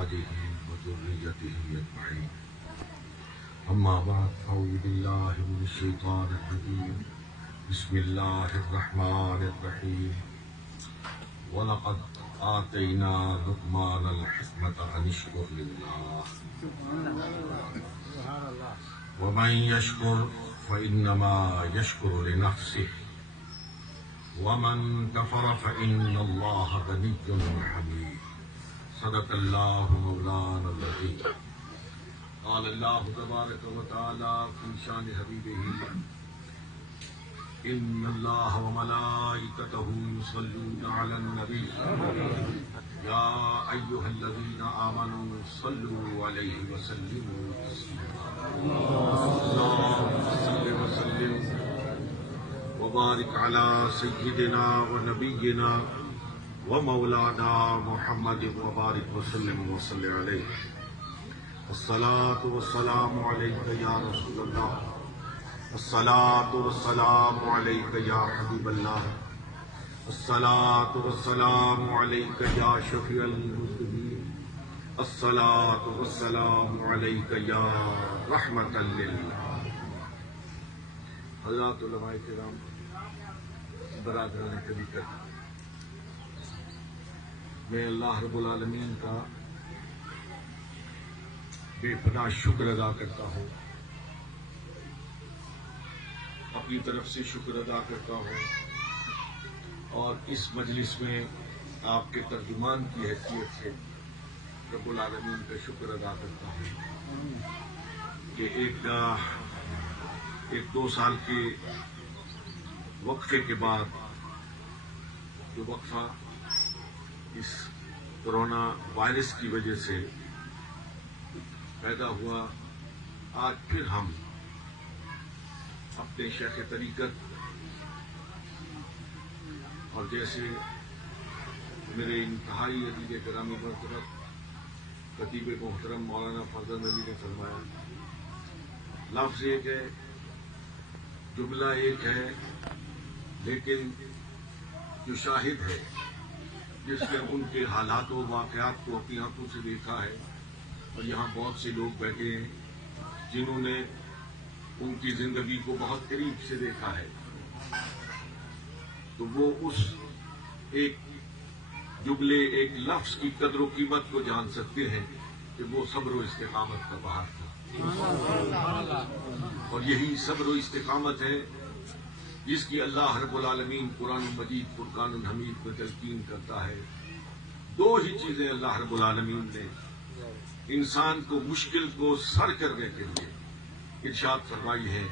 وأزواجه وذريته أجمعين. أما بعد فأعوذ بالله من الشيطان الرجيم. بسم الله الرحمن الرحيم. ولقد آتينا لقمان الحكمة أن اشكر لله ومن يشكر فإنما يشكر لنفسه ومن كفر فإن الله غني حميد. صدق الله مولانا العظيم. قال الله تبارك وتعالى في شان حبيبه إن الله وملائكته يصلون على النبي يا أيها الذين آمنوا صلوا عليه وسلموا تسليما. اللهم صل وسلم وبارك على سيدنا ونبينا ومولانا محمد وبارك وسلم وصل عليه. الصلاة والسلام عليك يا رسول الله. الصلاة والسلام عليك يا حبيب الله. الصلاة والسلام عليك يا شفيع المذنبين. الصلاة والسلام عليك يا رحمة للعالمين. حضرات علماء کرام، برادران طریقت، میں اللہ رب العالمین کا بے پناہ شکر ادا کرتا ہوں، اپنی طرف سے شکر ادا کرتا ہوں، اور اس مجلس میں آپ کے ترجمان کی حیثیت سے رب العالمین کا شکر ادا کرتا ہوں کہ ایک دو سال کے وقفے کے بعد جو وقفہ اس کرونا وائرس کی وجہ سے پیدا ہوا، آج پھر ہم اپنے شیخ طریقت اور جیسے میرے انتہائی عزیز گرامی مرتبہ خطیب محترم مولانا فضل علی نے فرمایا، لفظ ایک ہے، جملہ ایک ہے، لیکن جو شاہد ہے، جس نے ان کے حالات و واقعات کو اپنی آنکھوں سے دیکھا ہے، اور یہاں بہت سے لوگ بیٹھے ہیں جنہوں نے ان کی زندگی کو بہت قریب سے دیکھا ہے، تو وہ اس ایک جملے، ایک لفظ کی قدر و قیمت کو جان سکتے ہیں کہ وہ صبر و استقامت کا بہار تھا، اور یہی صبر و استقامت ہے جس کی اللہ رب العالمین قرآن مجید فرقان الحمید میں تلقین کرتا ہے۔ دو ہی چیزیں اللہ رب العالمین نے انسان کو مشکل کو سر کرنے کے لیے ارشاد فرمائی ہے،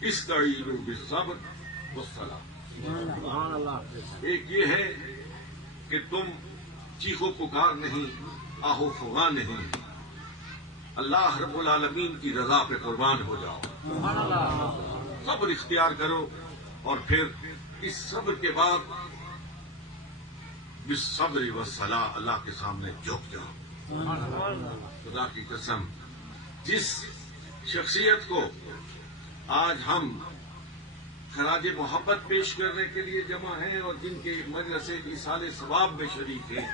استعینوا بالصبر والصلاۃ۔ ایک یہ ہے کہ تم چیخو پکار نہیں، آہو فغاں نہیں، اللہ رب العالمین کی رضا پہ قربان ہو جاؤ، صبر اختیار کرو، اور پھر اس صبر کے بعد بالصبر والصلاۃ اللہ کے سامنے جھک جاؤ۔ خدا کی قسم، جس شخصیت کو آج ہم خراج محبت پیش کرنے کے لیے جمع ہیں اور جن کے مجلس ایصال ثواب میں شریک ہیں،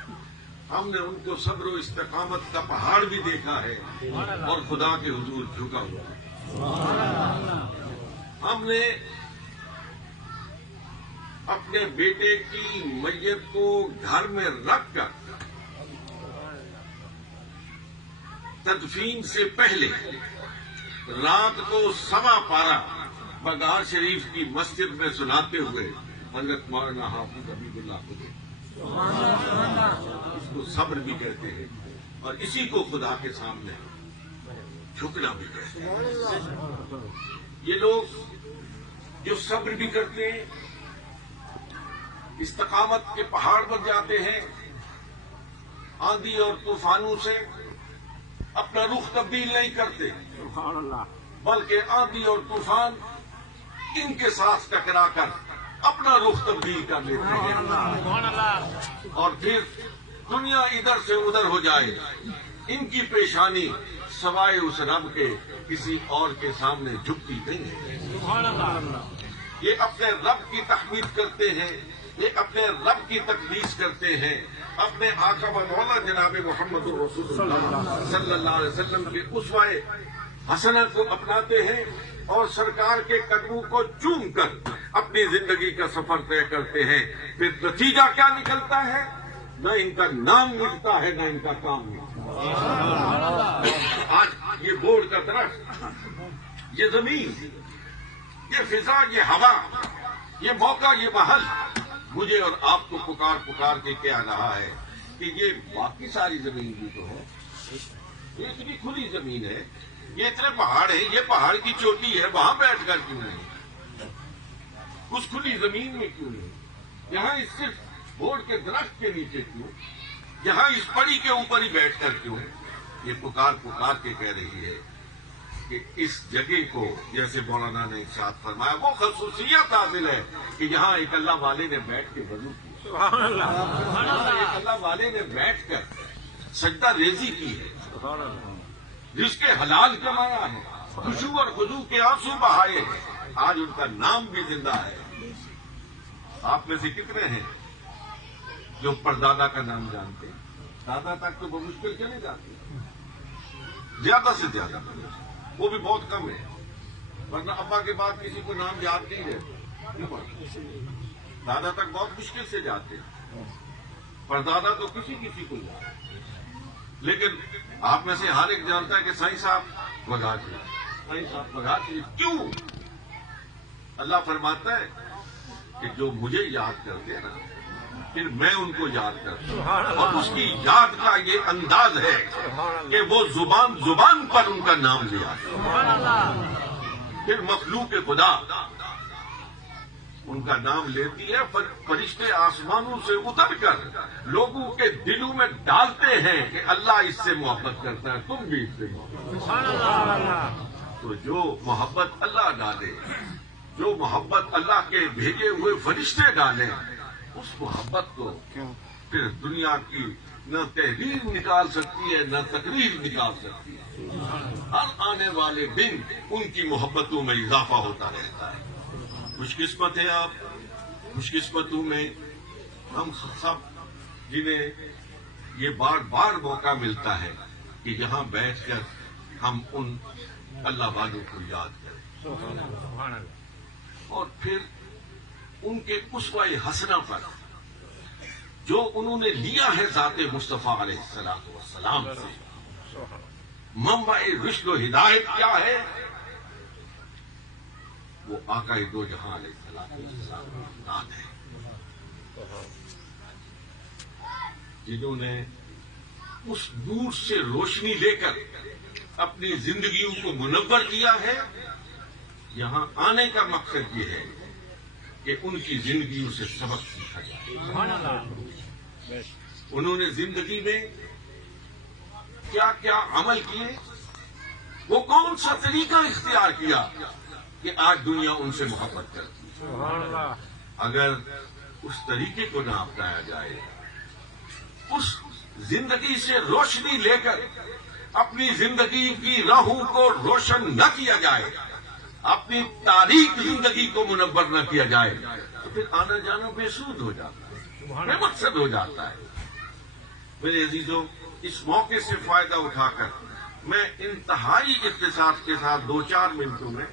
ہم نے ان کو صبر و استقامت کا پہاڑ بھی دیکھا ہے اور خدا کے حضور جھکا ہوا ہے۔ ہم نے اپنے بیٹے کی میت کو گھر میں رکھ کر تدفین سے پہلے رات کو 1.25 پارہ بگار شریف کی مسجد میں سناتے ہوئے حضرت مولانا حافظ حبیب اللہ کو دیکھا۔ اس کو صبر بھی کہتے ہیں، اور اسی کو خدا کے سامنے جھکنا بھی کہتے ہیں۔ یہ لوگ جو صبر بھی کرتے ہیں، استقامت کے پہاڑ پر جاتے ہیں، آندھی اور طوفانوں سے اپنا رخ تبدیل نہیں کرتے، بلکہ آندھی اور طوفان ان کے ساتھ ٹکرا کر اپنا رخ تبدیل کر لیتے ہیں، اور پھر دنیا ادھر سے ادھر ہو جائے، ان کی پیشانی سوائے اس رب کے کسی اور کے سامنے جھکتی نہیں ہے۔ یہ اپنے رب کی تحمید کرتے ہیں، یہ اپنے رب کی تقدیس کرتے ہیں، اپنے آقا و مولا جناب محمد رسول اللہ صلی اللہ علیہ وسلم کے اسوائے حسنہ کو اپناتے ہیں اور سرکار کے قدموں کو چوم کر اپنی زندگی کا سفر طے کرتے ہیں، پھر نتیجہ کیا نکلتا ہے؟ نہ ان کا نام مٹتا ہے، نہ ان کا کام مٹتا ہے۔ آج یہ بوڑ کا درخت، یہ زمین، یہ فضا، یہ ہوا، یہ موقع، یہ محل مجھے اور آپ کو پکار پکار کے کہہ رہا ہے کہ یہ باقی ساری زمین بھی تو ہے، یہ اتنی کھلی زمین ہے، یہ اتنے پہاڑ ہیں، یہ پہاڑ کی چوٹی ہے، وہاں بیٹھ کر کیوں نہیں؟ اس کھلی زمین میں کیوں نہیں؟ یہاں اس صرف بوڑ کے درخت کے نیچے کیوں؟ یہاں اس پڑی کے اوپر ہی بیٹھ کر کیوں؟ یہ پکار پکار کے کہہ رہی ہے کہ اس جگہ کو، جیسے مولانا نے ارشاد فرمایا، وہ خصوصیت حاصل ہے کہ یہاں ایک اللہ والے نے بیٹھ کے وضو کیا، ایک اللہ والے نے بیٹھ کر سجدہ ریزی کی ہے، جس کے حلال کمایا ہے، خشوع اور خضوع کے آنسو بہائے ہیں، آج ان کا نام بھی زندہ ہے۔ آپ میں سے کتنے ہیں جو پردادا کا نام جانتے ہیں؟ دادا تک تو بمشکل چلے جاتے ہیں، زیادہ سے زیادہ، وہ بھی بہت کم ہے، ورنہ ابا کے بعد کسی کو نام یاد نہیں رہتا، دادا تک بہت مشکل سے جاتے ہیں، پردادا تو کسی کسی کو یاد ہے۔ لیکن آپ میں سے ہر ایک جانتا ہے کہ سائیں صاحب بگا چلے، سائیں صاحب بگا چلے، کیوں؟ اللہ فرماتا ہے کہ جو مجھے یاد کرتے ہیں نا، پھر میں ان کو یاد کرتا ہوں، اور اس کی یاد کا یہ انداز ہے کہ وہ زبان زبان پر ان کا نام لیا، پھر مخلوق خدا ان کا نام لیتی ہے، فرشتے آسمانوں سے اتر کر لوگوں کے دلوں میں ڈالتے ہیں کہ اللہ اس سے محبت کرتا ہے، تم بھی اس سے محبت۔ تو جو محبت اللہ ڈالے، جو محبت اللہ کے بھیجے ہوئے فرشتے ڈالیں، اس محبت کو پھر دنیا کی نہ تحریر نکال سکتی ہے، نہ تقریر نکال سکتی ہے۔ ہر آنے والے دن ان کی محبتوں میں اضافہ ہوتا رہتا ہے۔ خوش قسمت ہیں آپ، خوش قسمتوں میں ہم سب، جنہیں یہ بار بار موقع ملتا ہے کہ یہاں بیٹھ کر ہم ان اللہ والوں کو یاد کریں، اور پھر ان کے اسوہ حسنہ پر جو انہوں نے لیا ہے ذات مصطفیٰ علیہ السلام سے، منبع رشد و ہدایت کیا ہے؟ وہ آقا دو جہاں علیہ السلام کی ذات ہے، جنہوں نے اس نور سے روشنی لے کر اپنی زندگیوں کو منور کیا ہے۔ یہاں آنے کا مقصد یہ ہے کہ ان کی زندگیوں سے سبق سیکھا جائے۔ انہوں نے زندگی میں کیا کیا عمل کیے، وہ کون سا طریقہ اختیار کیا کہ آج دنیا ان سے محبت کرتی ہے۔ اگر اس طریقے کو نہ اپنایا جائے، اس زندگی سے روشنی لے کر اپنی زندگی کی راہوں کو روشن نہ کیا جائے، اپنی تاریخ زندگی کو منور نہ کیا جائے، تو پھر آنا جانا بے سود ہو جاتا ہے، بے مقصد ہو جاتا ہے۔ میرے عزیزوں، اس موقع سے فائدہ اٹھا کر میں انتہائی اختصاص کے ساتھ 2-4 منٹوں میں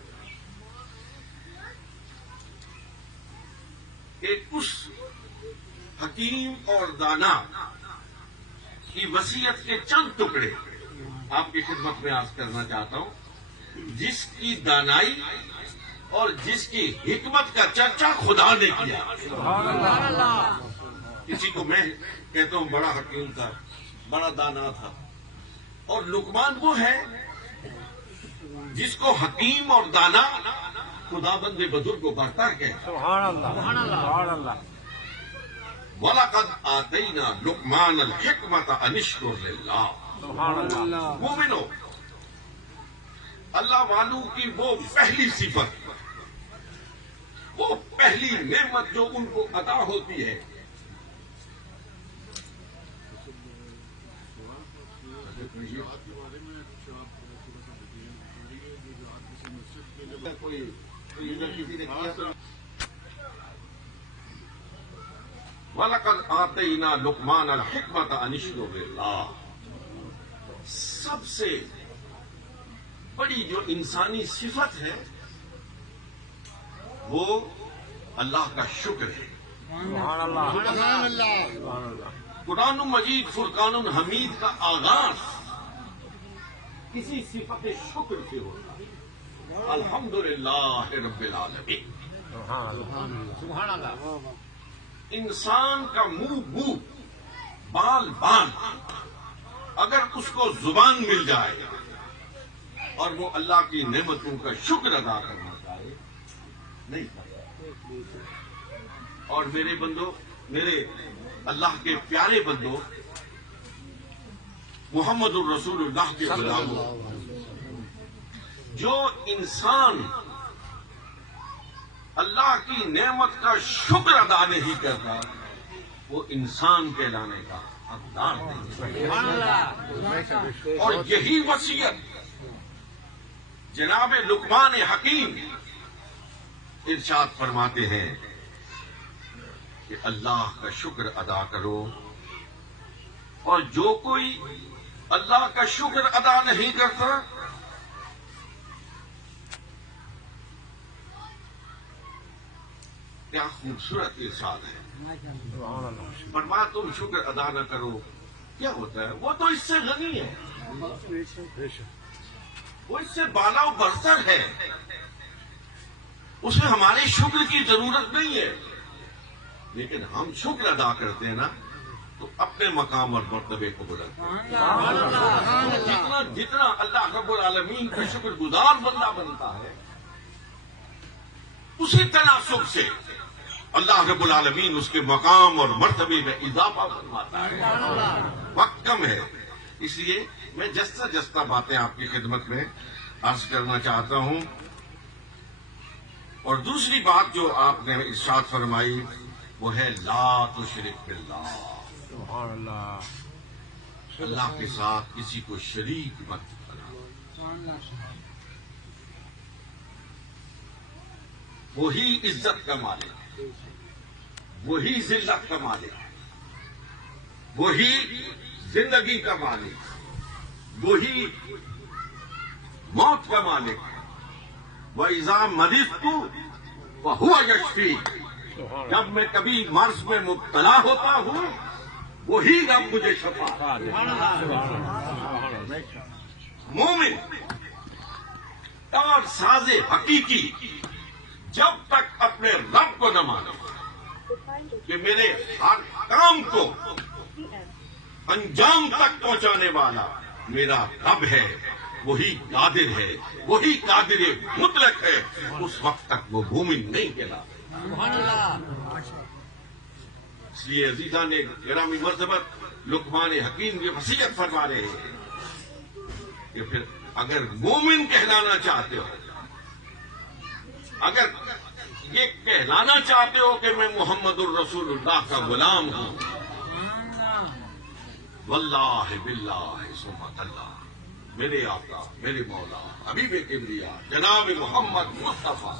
ایک اس حکیم اور دانا کی وصیت کے چند ٹکڑے آپ کی خدمت میں عرض کرنا چاہتا ہوں، جس کی دانائی اور جس کی حکمت کا چرچا خدا نے کیا۔ کسی کو میں کہتا ہوں بڑا حکیم تھا، بڑا دانا تھا، اور لقمان وہ ہے جس کو حکیم اور دانا خدا بند بزرگ کو برتر کہتا ہے۔ سبحان اللہ۔ وَلَقَدْ آتَيْنَا لُقْمَانَ الْحِكْمَةَ أَنِ اشْكُرْ لِلَّهِ۔ مومنو، اللہ والوں کی وہ پہلی صفت، وہ پہلی نعمت جو ان کو عطا ہوتی ہے، وَلَقَدْ آتَيْنَا لُقْمَانَ الْحِكْمَةَ أَنِ اشْكُرْ لِلَّهِ۔ سب سے بڑی جو انسانی صفت ہے وہ اللہ کا شکر ہے۔ قرآن مجید فرقان حمید کا آغاز کسی صفت شکر سے ہوتا ہے۔ الحمدللہ رب العالمین۔ انسان کا منہ بو بال بال اگر اس کو زبان مل جائے اور وہ اللہ کی نعمتوں کا شکر ادا کرنا چاہے نہیں کرتا۔ اور میرے بندو، میرے اللہ کے پیارے بندو، محمد الرسول اللہ کے غلاموں، جو انسان اللہ کی نعمت کا شکر ادا نہیں کرتا وہ انسان کہلانے کا حقدار نہیں۔ اور یہی وصیت جناب لقمان حکیم ارشاد فرماتے ہیں کہ اللہ کا شکر ادا کرو، اور جو کوئی اللہ کا شکر ادا نہیں کرتا کیا خوبصورت ارشاد ہے۔ فرمایا تم شکر ادا نہ کرو، کیا ہوتا ہے؟ وہ تو اس سے غنی ہے، وہ اس سے بالا و برتر ہے، اسے ہمارے شکر کی ضرورت نہیں ہے۔ لیکن ہم شکر ادا کرتے ہیں نا تو اپنے مقام اور مرتبے کو بلند کرتے ہیں۔ جتنا اللہ رب العالمین کا شکر گزار بندہ بنتا ہے اسی تناسب سے اللہ رب العالمین اس کے مقام اور مرتبے میں اضافہ فرماتا ہے۔ وقت کم ہے، اس لیے میں جستا جستا باتیں آپ کی خدمت میں عرض کرنا چاہتا ہوں۔ اور دوسری بات جو آپ نے ارشاد فرمائی وہ ہے لا تشرک باللہ، اللہ کے ساتھ کسی کو شریک مت بنا۔ وہی عزت کا مالک، وہی ذلت کا مالک، وہی زندگی کا مالک، وہی موت کا مالک۔ وَإِذَا مَرِضْتُ فَهُوَ يَشْفِينِ۔ جب میں کبھی مرض میں مبتلا ہوتا ہوں وہی رب مجھے شفا۔ مومن اور ساز حقیقی جب تک اپنے رب کو نہ مانے کہ میرے ہر کام کو انجام تک پہنچانے والا میرا رب ہے، وہی قادر ہے، وہی قادر مطلق ہے، اس وقت تک وہ مومن نہیں کہلاتا۔ اس لیے عزیزان گرامی مرتبت لقمان حکیم کی وصیت فرما رہے ہیں کہ پھر اگر مومن کہلانا چاہتے ہو، اگر یہ کہلانا چاہتے ہو کہ میں محمد الرسول اللہ کا غلام ہوں، واللہ باللہ ثم اللہ، میرے آقا، میرے مولا، حبیب کبریا جناب محمد مصطفیٰ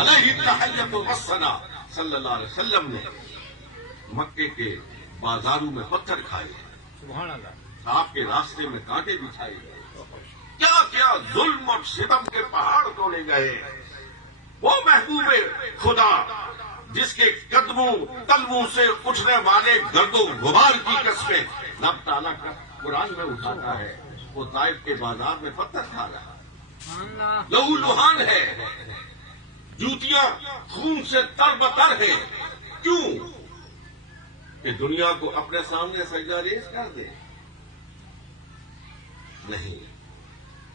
علیہ التحیۃ والثناء صلی اللہ علیہ وسلم نے مکے کے بازاروں میں پتھر کھائے، آپ کے راستے میں کانٹے بچھائے گئے، کیا کیا ظلم اور ستم کے پہاڑ توڑے گئے۔ وہ محبوب خدا جس کے قدموں سے اٹھنے والے گرد و غبار کی قسمیں رب تعالیٰ کا قرآن میں اٹھاتا ہے، وہ طائف کے بازار میں پتھر کھا رہا، لہو لہان ہے، جوتیاں خون سے تر بتر ہیں۔ کیوں؟ کہ دنیا کو اپنے سامنے سجدہ ریز کر دے؟ نہیں،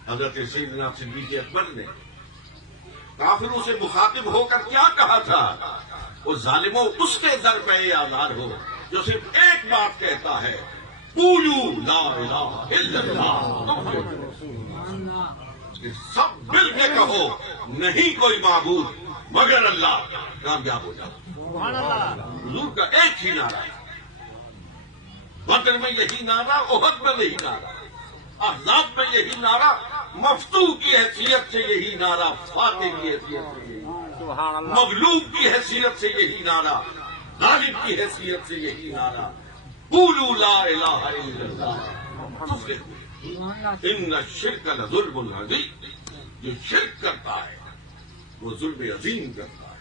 حضرت سیدنا صدیق اکبر نے کافروں سے مخاطب ہو کر کیا کہا تھا؟ وہ ظالموں اس کے در پہ آزار ہو جو صرف ایک بات کہتا ہے، قولوا لا الہ الا اللہ، سب مل کے کہو نہیں کوئی معبود مگر اللہ، کامیاب ہو جاؤ۔ حضور کا ایک ہی نعرہ ہے، بدر میں یہی نعرہ، احد میں یہی نعرہ، احزاب میں یہی نعرہ، مفتوح کی حیثیت سے یہی نعرہ، فاتح کی حیثیت سے یہی، مغلوب کی حیثیت سے یہی نعرہ، غالب کی حیثیت سے یہی نعرہ قولوا لا الہ الا اللہ تفلحوا ان الشرک لظلم عظیم. جو شرک کرتا ہے وہ ظلم عظیم کرتا ہے.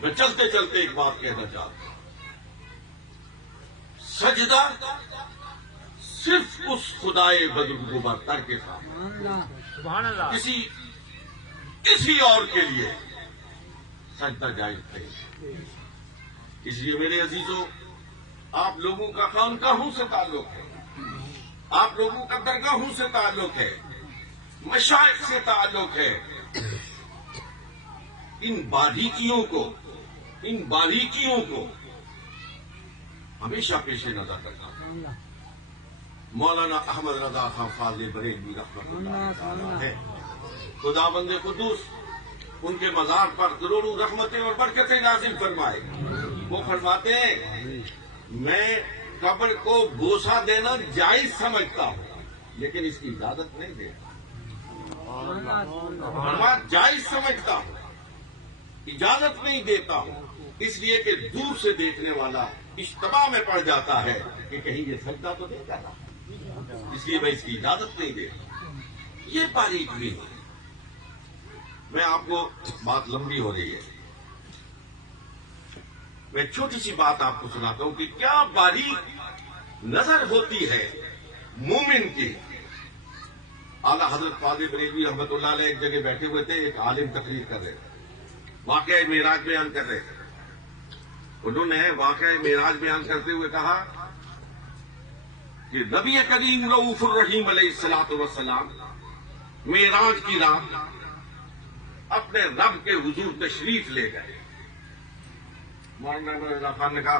میں چلتے چلتے ایک بات کہنا چاہتا ہوں. سجدہ صرف اس خدائے بزرگ برتر کے ساتھ کسی اور کے لیے سجدہ جائز نہیں. اس لیے میرے عزیزوں، آپ لوگوں کا خانقاہوں سے تعلق ہے، آپ لوگوں کا درگاہوں سے تعلق ہے، مشائخ سے تعلق ہے. ان باریکیوں کو ہمیشہ پیش نظر رکھنا. مولانا احمد رضا خان فاضل بریلوی رحمۃ اللہ تعالی ہے، خداوند قدوس ان کے مزار پر کروڑوں رحمتیں اور برکتیں نازل فرمائے. وہ فرماتے ہیں میں قبر کو بوسہ دینا جائز سمجھتا ہوں لیکن اس کی اجازت نہیں دیتا. جائز سمجھتا ہوں، اجازت نہیں دیتا ہوں، اس لیے کہ دور سے دیکھنے والا اشتباہ میں پڑ جاتا ہے کہ کہیں یہ سجدہ تو نہیں کر رہا، اس لیے میں اس کی اجازت نہیں دیتا. یہ باریک بھی ہے. میں آپ کو بات لمبی ہو رہی ہے، میں چھوٹی سی بات آپ کو سناتا ہوں کہ کیا باریک نظر ہوتی ہے مومن کی. اعلیٰ حضرت فاضل بریلوی رحمۃ اللہ علیہ ایک جگہ بیٹھے ہوئے تھے، ایک عالم تقریر کر رہے تھے، واقعہ معراج بیان کر رہے تھے. انہوں نے واقعہ معراج بیان کرتے ہوئے کہا کہ نبی کریم رؤوف الرحیم علیہ الصلوۃ والسلام معراج کی رات اپنے رب کے حضور تشریف لے گئے. مولانا رضا خان نے کہا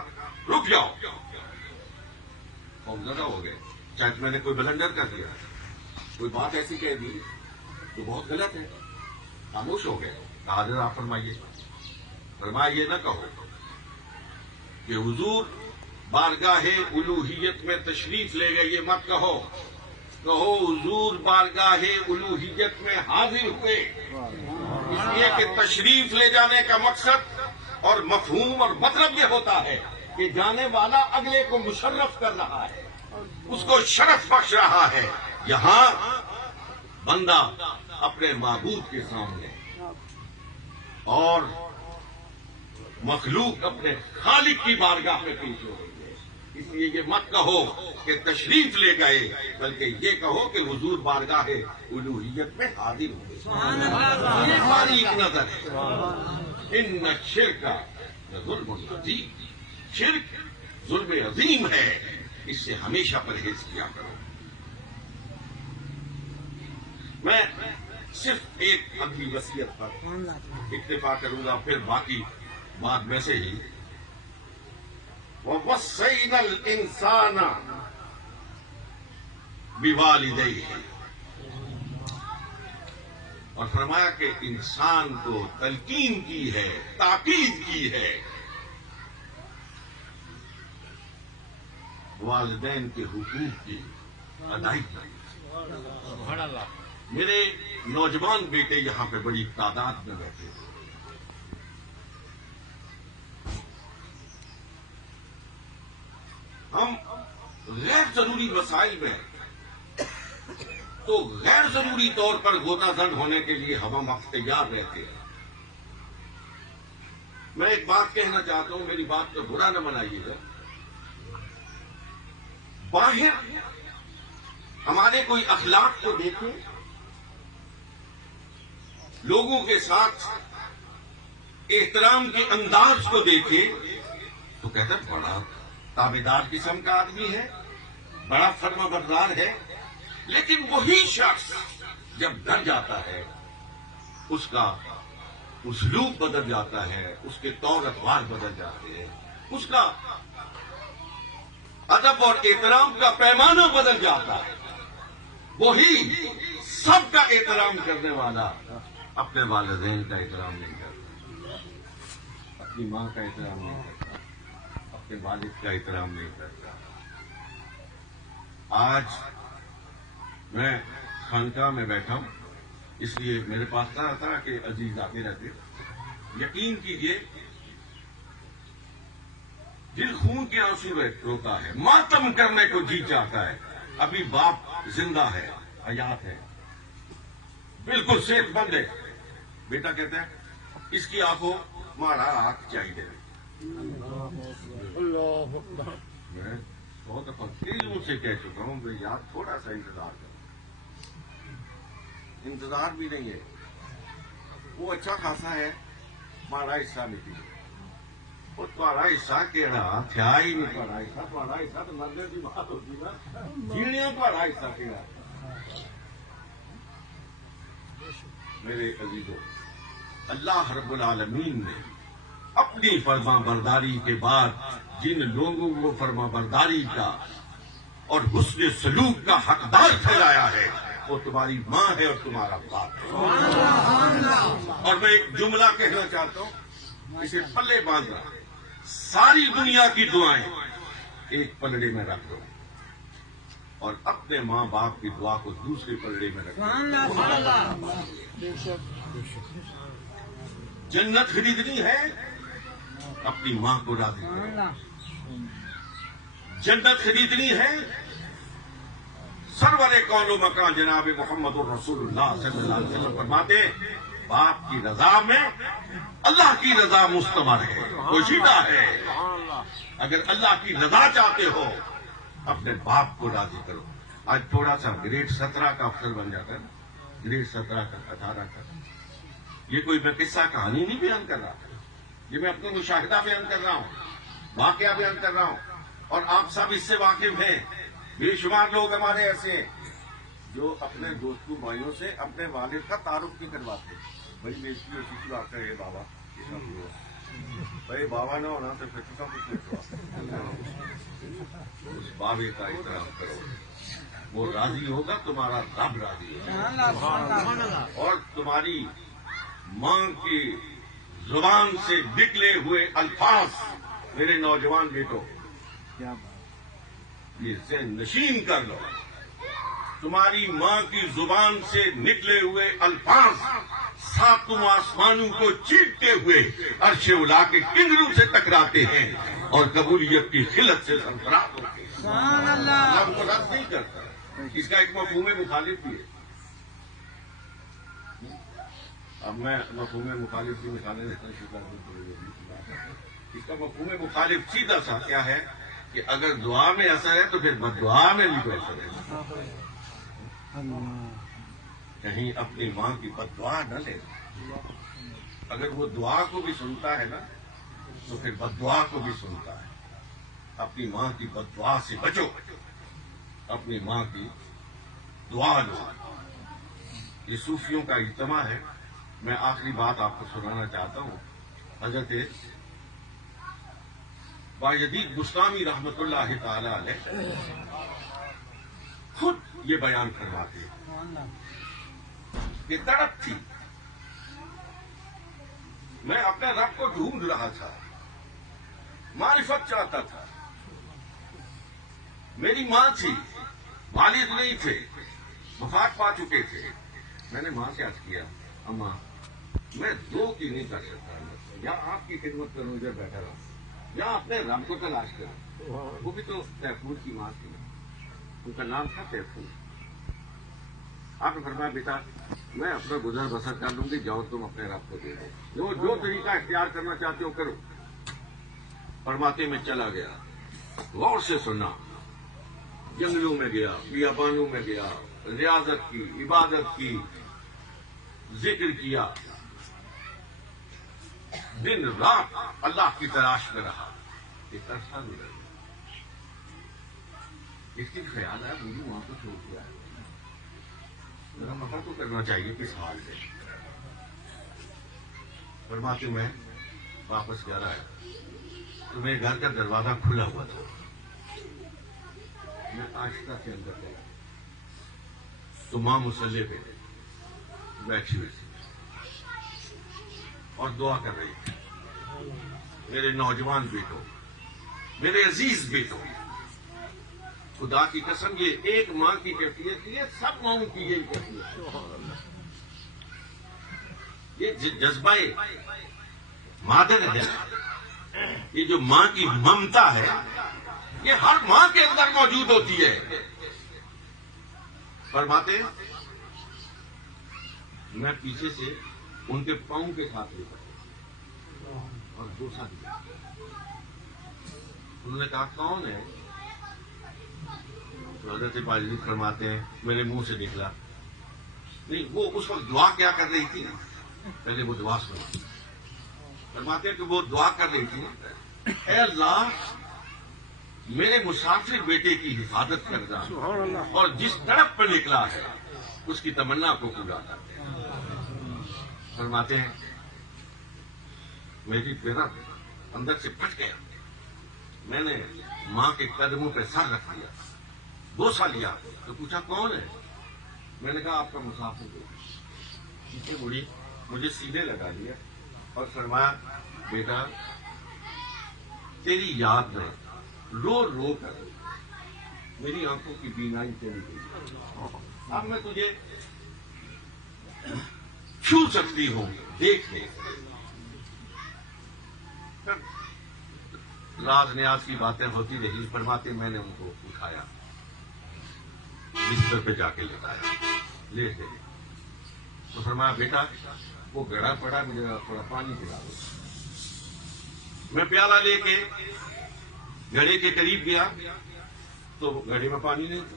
رک جاؤ، خوفزدہ ہو گئے. شاید میں نے کوئی بلنڈر کر دیا، کوئی بات ایسی کہہ دی تو بہت غلط ہے. خاموش ہو گئے. کہا حضرت آپ فرمائیے یہ نہ کہو کہ حضور بارگاہ الوہیت میں تشریف لے گئے، یہ مت کہو. کہو حضور بارگاہ الوہیت میں حاضر ہوئے. اس لیے کہ تشریف لے جانے کا مقصد اور مفہوم اور مطلب یہ ہوتا ہے کہ جانے والا اگلے کو مشرف کر رہا ہے، اس کو شرف بخش رہا ہے. یہاں بندہ اپنے معبود کے سامنے اور مخلوق اپنے خالق کی بارگاہ میں پیش ہو رہی ہے. اس لیے یہ مت کہو کہ تشریف لے گئے، بلکہ یہ کہو کہ حضور بارگاہ الوہیت میں حاضر ہوئے. یہ باریک نظر ہے. ان الشرک ظلم عظیم، شرک ظلم عظیم ہے، اس سے ہمیشہ پرہیز کیا کرو. میں صرف ایک اگلی وصیت پر اکتفا کروں گا، پھر باقی بات میں سے ہی. وَوَصَّيْنَا الْإِنسَانَ بِوَالِدَيْهِ، اور فرمایا کہ انسان کو تلقین کی ہے، تاکید کی ہے والدین کے حقوق کی ادائیگی. میرے نوجوان بیٹے یہاں پہ بڑی تعداد میں بیٹھے ہیں. ہم غیر ضروری مسائل میں تو غیر ضروری طور پر غوطہ زن ہونے کے لیے ہم وقت تیار رہتے ہیں. میں ایک بات کہنا چاہتا ہوں، میری بات تو برا نہ منائیے گا. باہر ہمارے کوئی اخلاق کو دیکھیں، لوگوں کے ساتھ احترام کے انداز کو دیکھیں تو کہتے ہیں بڑا تابعدار قسم کا آدمی ہے، بڑا فرما بردار ہے. لیکن وہی شخص جب ڈر جاتا ہے اس کا اسلوب بدل جاتا ہے، اس کے طور اطوار بدل جاتے ہیں، اس کا ادب اور احترام کا پیمانہ بدل جاتا ہے. وہی سب کا احترام کرنے والا اپنے والدین کا احترام نہیں کرتا، اپنی ماں کا احترام نہیں کرتا، اپنے والد کا احترام نہیں کرتا. آج میں خانقاہ میں بیٹھا ہوں، اس لیے میرے پاس طرح طرح کے عزیز آتے رہتے. یقین کیجئے دل خون کے آنسو روتا ہے، ماتم کرنے کو جی چاہتا ہے. ابھی باپ زندہ ہے، حیات ہے، بالکل صحت مند ہے. بیٹا کہتا ہے اس کی آنکھوں مارا آنکھ چاہیے. میں بہت دفعہ دل سے کہہ چکا ہوں بھائی یار تھوڑا سا انتظار کرو. انتظار بھی نہیں ہے. وہ اچھا خاصا ہے، مارا حصہ نہیں تھی. وہ تمہارا حصہ کیڑا تھا ہی نہیں. تمہارا حصہ تو مرنے کی بات ہوتی نا. جیڑیاں تمہارا حصہ کیڑا. میرے عزیزوں، اللہ رب العالمین نے اپنی فرما برداری کے بعد جن لوگوں کو فرما برداری کا اور حسن سلوک کا حقدار ٹھہرایا ہے وہ تمہاری ماں ہے اور تمہارا باپ ہے. اور میں ایک جملہ کہنا چاہتا ہوں، اسے پلے باندھ رہا. ساری دنیا کی دعائیں ایک پلڑے میں رکھ دو اور اپنے ماں باپ کی دعا کو دوسرے پلڑے میں رکھ دو. جنت خریدنی ہے اپنی ماں کو راضی کرو. جنت خریدنی ہے سرور کون و مکان جناب محمد الرسول اللہ صلی اللہ علیہ وسلم فرماتے ہیں باپ کی رضا میں اللہ کی رضا مستمر ہے، پوشیدہ ہے. اگر اللہ کی رضا چاہتے ہو اپنے باپ کو راضی کرو. آج تھوڑا سا گریڈ 17 کا افسر بن جاتا ہے نا، گریڈ 17 کا 18 کا. یہ کوئی میں قصہ کہانی نہیں بیان کر رہا، یہ میں اپنا مشاہدہ بیان کر رہا ہوں، واقعہ بیان کر رہا ہوں. اور آپ سب اس سے واقف ہیں. بے شمار لوگ ہمارے ایسے ہیں جو اپنے دوستوں بھائیوں سے اپنے والد کا تعارف نہیں کرواتے. بھائی بیٹی ہوتی تھی آپ کا یہ بابا بھائی بابا نہ ہونا تو پھر کا کچھ اس بابے کا احترام کرو. وہ راضی ہوگا، تمہارا رب راضی ہوگا. اور تمہاری ماں کی زبان سے نکلے ہوئے الفاظ میرے نوجوان بیٹوں یہ ذہن نشین کر لو. تمہاری ماں کی زبان سے نکلے ہوئے الفاظ ساتوں آسمانوں کو چیرتے ہوئے عرش اولا کے کنگروں سے ٹکراتے ہیں اور قبولیت کی خلت سے سرفراز ہوتے ہیں. اللہ کو رد نہیں کرتا. اس کا ایک مفہوم مخالف بھی ہے. اب میں مفہوم مخالف کی مثالیں دیتا ہوں. اس کا مفہوم مخالف سیدھا سا کیا ہے کہ اگر دعا میں اثر ہے تو پھر بد دعا میں بھی کوئی اثر ہے. کہیں اپنی ماں کی بد دعا نہ لے. اگر وہ دعا کو بھی سنتا ہے نا تو پھر بد دعا کو بھی سنتا ہے. اپنی ماں کی بد دعا سے بچو، اپنی ماں کی دعا لو. یہ صوفیوں کا اجتماع ہے. میں آخری بات آپ کو سنانا چاہتا ہوں. حضرت بایزید بستامی رحمت اللہ تعالی علیہ خود یہ بیان کرواتے ہیں کہ تڑپ تھی. میں اپنے رب کو ڈھونڈ رہا تھا، معرفت چاہتا تھا. میری ماں تھی، والد نہیں تھے، وفات پا چکے تھے. میں نے ماں سے عرض کیا اماں میں دو کی نہیں کر سکتا، یا آپ کی خدمت کروں ادھر بیٹھا رہا یا اپنے رب کو تلاش کروں. وہ بھی تو تیفور کی ماں تھی، ان کا نام تھا تیفور. آپ نے فرمایا بیٹا میں اپنا گزر بسر کر لوں گی، جاؤ تم اپنے رب کو دے دو، جو طریقہ اختیار کرنا چاہتے ہو کرو. فرماتے میں چلا گیا، غور سے سنا. جنگلوں میں گیا، بیابانوں میں گیا، ریاضت کی، عبادت کی، ذکر کیا. دن رات اللہ کی تلاش میں رہا. ایک عرصہ گزر گیا. اس کی خیال ہے مجھے وہاں کو چھوڑ دیا ہے، ذرا پتہ تو کرنا چاہیے کس حال ہے. فرماتے میں واپس گھر آیا تو میرے گھر کا دروازہ کھلا ہوا تھا. میں آہستہ سے اندر گیا تو ماں مصلی پہ بیٹھی ہوئی تھی اور دعا کر رہی تھی. میرے نوجوان بیٹوں، میرے عزیز بیٹوں، خدا کی قسم یہ ایک ماں کی کیفیت ہے، سب ماؤں کی یہی کیفیت ہے. یہ جذبہ مادر ہے، یہ جو ماں کی ممتا ہے یہ ہر ماں کے اندر موجود ہوتی ہے. فرماتے ہیں میں پیچھے سے ان کے پاؤں کے ساتھ لے کر اور بوسا دیا. انہوں نے کہا کون ہے؟ تو حضرت پاجلی فرماتے ہیں میرے منہ سے نکلا. نہیں، وہ اس وقت دعا کیا کر رہی تھی؟ پہلے وہ دعا سنا. فرماتے ہیں کہ وہ دعا کر رہی تھی، اے اللہ میرے مسافر بیٹے کی حفاظت کرنا اور جس طرف پہ نکلا ہے اس کی تمنا کو پورا کرنا. فرماتے ہیں میری پیرا اندر سے پھٹ گیا. میں نے ماں کے قدموں پہ سر رکھ دیا، بوسا لیا. تو پوچھا کون ہے؟ میں نے کہا آپ کا مسافر بیٹا. پیچھے مڑی، مجھے سیدھے لگا لیا اور فرمایا بیٹا تیری یاد میں رو رو کر میری آنکھوں کی بینائی چلی گئی. اب میں تجھے چھو سکتی ہوں، دیکھ لے. راز نیاز کی باتیں ہوتی رہی. فرماتے میں نے ان کو اٹھایا، بستر پہ جا کے لٹایا، لیٹ گئے. تو فرمایا بیٹا وہ گڑا پڑا، مجھے تھوڑا پانی پلا دو. میں پیالہ لے کے گڑے کے قریب گیا تو گڑے میں پانی نہیں تھا.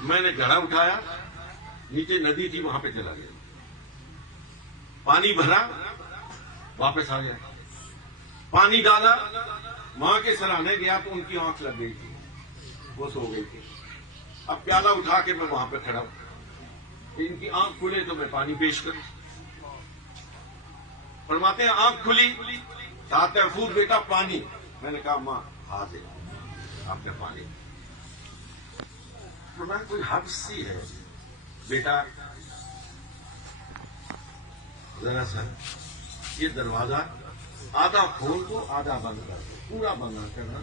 میں نے گڑا اٹھایا، نیچے ندی تھی وہاں پہ چلا گیا، پانی بھرا، واپس آ گیا. پانی ڈالا، ماں کے سرانے گیا تو ان کی آنکھ لگ گئی تھی، وہ سو گئی تھی. اب پیالہ اٹھا کے میں وہاں پہ کھڑا ہوں، ان کی آنکھ کھلے تو میں پانی پیش کروں. فرماتے ہیں آنکھ کھلی، کہا تحفظ بیٹا پانی. میں نے کہا ماں حاضر آپ نے پانی. فرمایا کوئی حد سی ہے بیٹا، ذرا سا یہ دروازہ آدھا کھول دو آدھا بند کر دو، پورا بند نہ کرنا،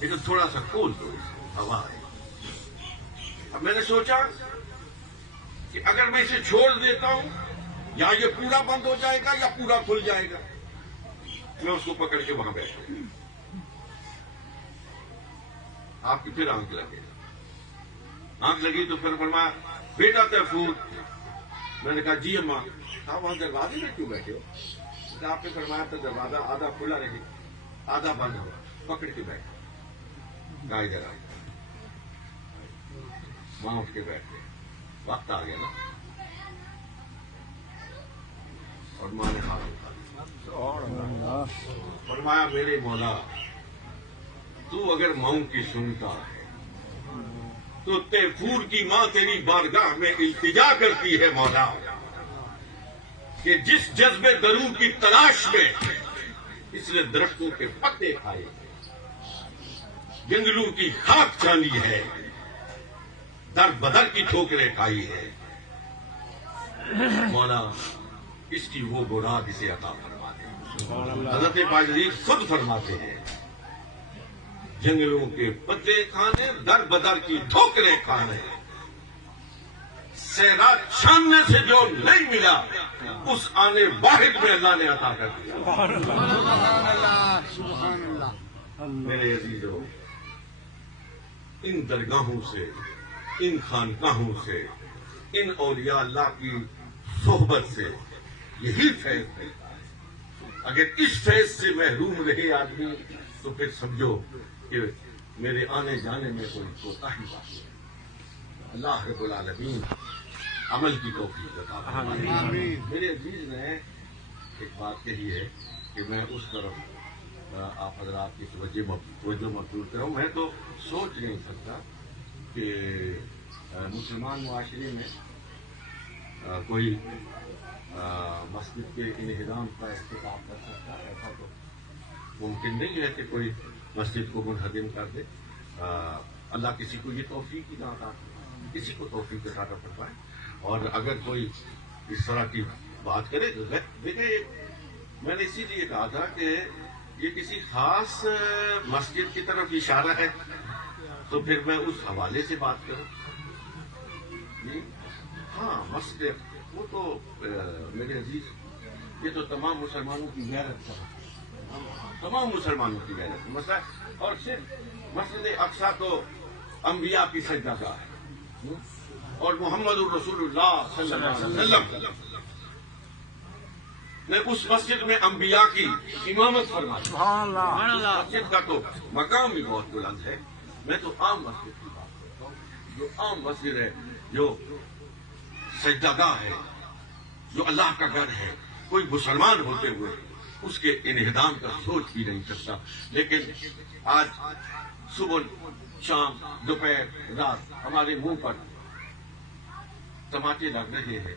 لیکن تھوڑا سا کھول دو، ہوا ہے. اب میں نے سوچا کہ اگر میں اسے چھوڑ دیتا ہوں یا یہ پورا بند ہو جائے گا یا پورا کھل جائے گا. میں اس کو پکڑ کے وہاں بیٹھا. آپ کی پھر آنکھ لگے، آنکھ لگی تو پھر فرمایا بیٹا تحفظ. میں نے کہا جی اماں. کہا وہاں دروازے میں کیوں بیٹھے ہو؟ آپ نے فرمایا تو دروازہ آدھا کھلا رہے آدھا بند ہوا، پکڑ کے بیٹھا. کہا ادھر آ. وہاں اٹھ کے بیٹھ گئے. وقت آ گیا نا، اور ماں نے ہاتھ اٹھا لیا. فرمایا میرے مولا تو اگر ماؤں کی سنتا ہے تو تیفور کی ماں تیری بارگاہ میں التجا کرتی ہے مولا کہ جس جذبے درو کی تلاش میں اس نے درختوں کے پتے کھائے، جنگلوں کی خاک چالی ہے، در بدر کی ٹھوکریں کھائی ہے. مولا اس کی وہ براد اسے عطا فرما دے. حضرت پاجلی خود فرماتے ہیں جنگلوں کے پتے کھانے، در بدر کی ٹھوکریں کھانے، سیرات چھاننے سے جو نہیں ملا اس آنے واحد میں اللہ نے عطا کر دیا. میرے عزیزو، ان درگاہوں سے، ان خانقاہوں سے، ان اولیاء اللہ کی صحبت سے یہی فیض ملتا ہے. اگر اس فیض سے محروم رہے آدمی تو پھر سمجھو کہ میرے آنے جانے میں کوئی کوتاہی باقی ہے. اللہ رب العالمین عمل کی توفیق عطا فرمائے. میرے عزیز نے ایک بات کہی ہے کہ میں اس طرف آپ حضرات کی توجہ مبذول کروں. میں تو سوچ نہیں سکتا کہ مسلمان معاشرے میں کوئی مسجد کے انہدام کا اختتام کر سکتا ہے. ایسا تو ممکن نہیں ہے کہ کوئی مسجد کو منہدم کر دے. اللہ کسی کو یہ توفیق ہی نہ عطا فرمائے، کسی کو توفیق عطا فرمائے. اور اگر کوئی اس طرح کی بات کرے تو دیکھیں میں نے اسی لیے کہا تھا کہ یہ کسی خاص مسجد کی طرف اشارہ ہے تو پھر میں اس حوالے سے بات کروں. ہاں مسجد وہ تو میرے عزیز یہ تو تمام مسلمانوں کی غیرت کا، تمام مسلمانوں کی غیرت مسئلہ ہے۔ اور صرف مسجد اقصی تو انبیاء کی سجدہ گاہ ہے، اور محمد الرسول اللہ صلی اللہ علیہ وسلم نے اس مسجد میں انبیاء کی امامت فرمائی۔ اس مسجد کا تو مقام بھی بہت بلند ہے۔ میں تو عام مسجد کی بات کرتا ہوں، جو عام مسجد ہے، جو سجدہ گاہ ہے، جو اللہ کا گھر ہے، کوئی مسلمان ہوتے ہوئے اس کے انہدام کا سوچ بھی نہیں سکتا۔ لیکن آج صبح شام دوپہر رات ہمارے منہ پر ٹماٹے لگ رہے ہیں،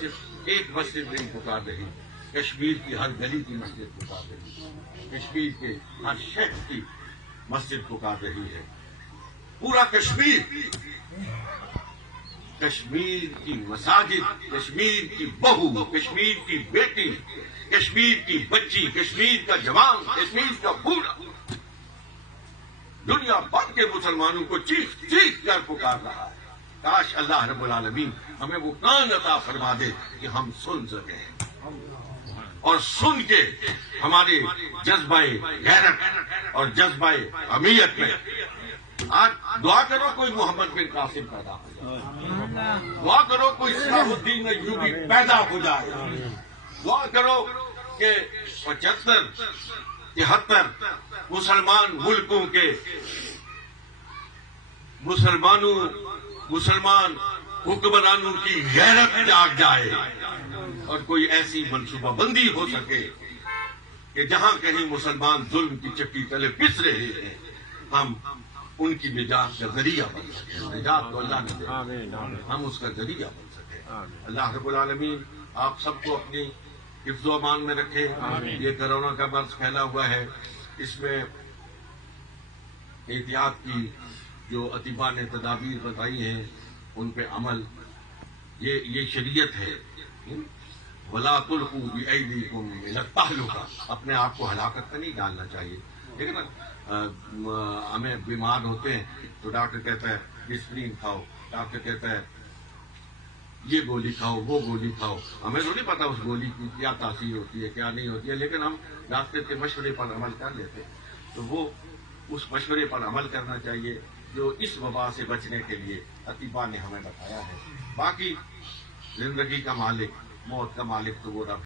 صرف ایک مسجد نہیں پکار رہی، کشمیر کی ہر گلی کی مسجد پکار رہی ہے، کشمیر کے ہر شہر کی مسجد پکار رہی ہے۔ پورا کشمیر، کشمیر کی مساجد، کشمیر کی بہو، کشمیر کی بیٹی، کشمیر کی بچی، کشمیر کا جوان، کشمیر کا بوڑھا دنیا بھر کے مسلمانوں کو چیخ چیخ کر پکار رہا ہے۔ کاش اللہ رب العالمین ہمیں وہ کان عطا فرما دے کہ ہم سن سکیں، اور سن کے ہمارے جذبہ غیرت اور جذبہ امیت میں آج دعا کرو کوئی محمد بن قاسم پیدا ہو جائے، دعا کرو کوئی صلاح الدین ایوبی پیدا ہو جائے، دعا کرو کہ 75 73 مسلمان ملکوں کے مسلمان حکمرانوں کی غیرت جاگ جائے، اور کوئی ایسی منصوبہ بندی ہو سکے کہ جہاں کہیں مسلمان ظلم کی چکی تلے پس رہے ہیں، ہم ان کی نجات کا ذریعہ بن سکے۔ نجات تو اللہ نے دے، ہم اس کا ذریعہ بن سکے۔ اللہ رب العالمین آپ سب کو اپنی حفظ و امان میں رکھے۔ یہ کرونا کا مرض پھیلا ہوا ہے، اس میں احتیاط کی جو اطباء نے تدابیر بتائی ہیں ان پہ عمل، یہ شریعت ہے۔ وَلَا تُلْقُوا بِأَيْدِيكُمْ إِلَى التَّهْلُكَةِ، اپنے آپ کو ہلاکت میں نہیں ڈالنا چاہیے۔ لیکن ہمیں بیمار ہوتے ہیں تو ڈاکٹر کہتا ہے ڈسپرین کھاؤ، ڈاکٹر کہتا ہے یہ گولی کھاؤ، وہ گولی کھاؤ، ہمیں تو نہیں پتا اس گولی کی کیا تاثیر ہوتی ہے کیا نہیں ہوتی ہے، لیکن ہم ڈاکٹر کے مشورے پر عمل کر لیتے ہیں۔ تو وہ اس مشورے پر عمل کرنا چاہیے جو اس وبا سے بچنے کے لیے اطباء نے ہمیں بتایا ہے۔ باقی زندگی کا مالک، موت کا مالک تو وہ رب